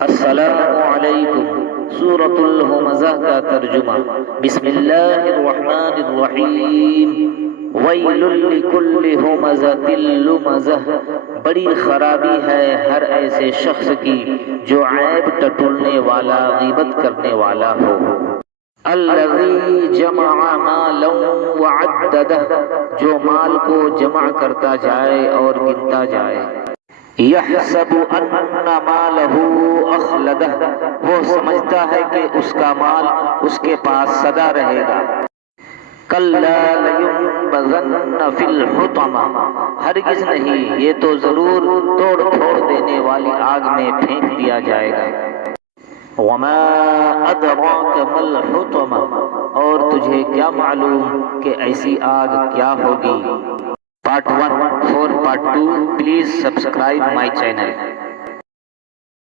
अस्सलामु अलैकुम। सूरतुल हुमज़ा का तर्जुमा। बिस्मिल्लाहिर्रहमानिर्रहीम। वैलुल लिकुल्लि हुमज़तिल लुमज़ह। बड़ी खराबी है हर ऐसे शख्स की जो ऐब टटोलने वाला, गीबत करने वाला हो। अल्लज़ी जमअ मालन व अद्ददह। जो माल को जमा करता जाए और गिनता जाए। यहसबु अन्ना मालहू अखलदह। वो समझता है कि उसका माल उसके पास सदा रहेगा। कल्ला लयुनबज़न्न फिल हुतमा। हरगिज़ नहीं, ये तो जरूर तोड़ फोड़ देने वाली आग में फेंक दिया जाएगा। वमा अदराक मल हुतमा। और तुझे क्या मालूम कि ऐसी आग क्या होगी। Part 1 for part 2 please subscribe my channel.